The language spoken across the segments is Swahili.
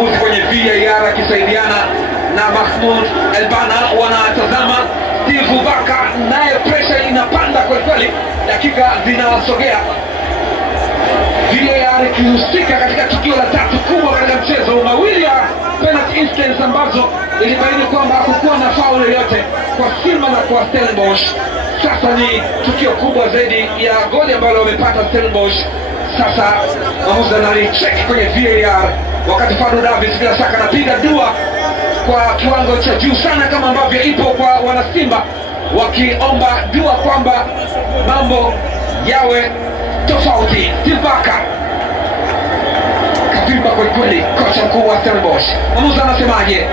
Waamuzi kwenye VAR akisaidiana na Mahmoud Elbana wanatazama Steve Baka, naye pressure inapanda kwa kweli, dakika zinasogea. VAR ikihusika katika tukio la tatu kubwa katika mchezo, mawili ya penalty instance ambazo ilibaini kwamba hakukuwa na foul yoyote kwa Simba na kwa Stellenbosch. Sasa ni tukio kubwa zaidi ya goli ambalo wamepata Stellenbosch. Sasa mwamuzi analicheck kwenye VAR, wakati Fadlu Davis bila shaka anapiga dua kwa kiwango cha juu sana, kama ambavyo ipo kwa wanasimba, wakiomba dua kwamba mambo yawe tofauti. Steve Baka kapimba kwa kweli, kocha mkuu wa Stellenbosch. Mwamuzi anasemaje?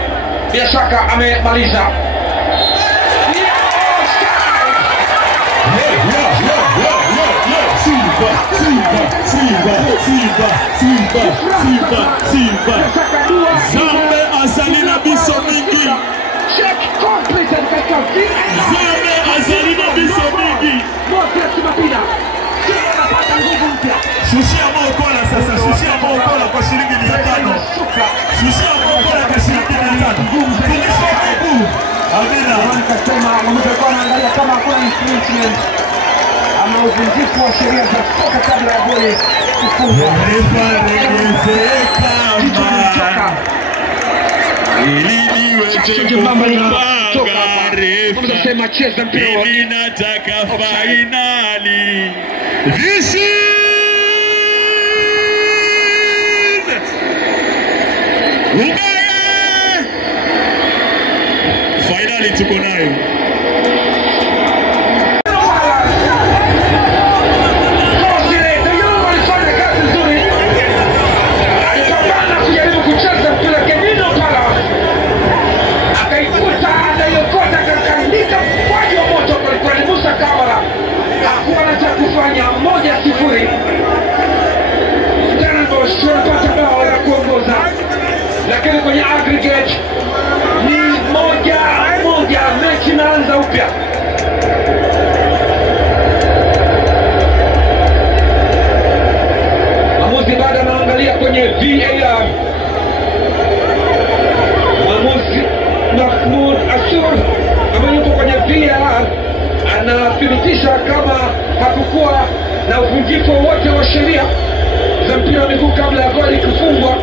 Bila shaka amemaliza. Zambe azalina biso mingi. Check completed katika Zambe azalina biso mingi. Shushia mokola sasa, shushia mokola kwa shilingi 500. Shushia mokola kwa shilingi 500. Tumisha hebu. Amina. Wanasema wamekuwa wanaangalia kama hakuna infringement ama uvunjifu wa sheria za soka kabla ya goli kufungwa. Wanasema cheza mpira. Mimi nataka finali. This is finali tuko nayo. Lakini kwenye aggregate ni moja, mechi inaanza upya. Mwamuzi baada anaangalia kwenye VAR, mwamuzi Mahmoud Ashur ambaye yuko kwenye VAR anathibitisha kama hakukuwa na uvunjifu wowote wa sheria za mpira wa miguu kabla ya goli kufungwa.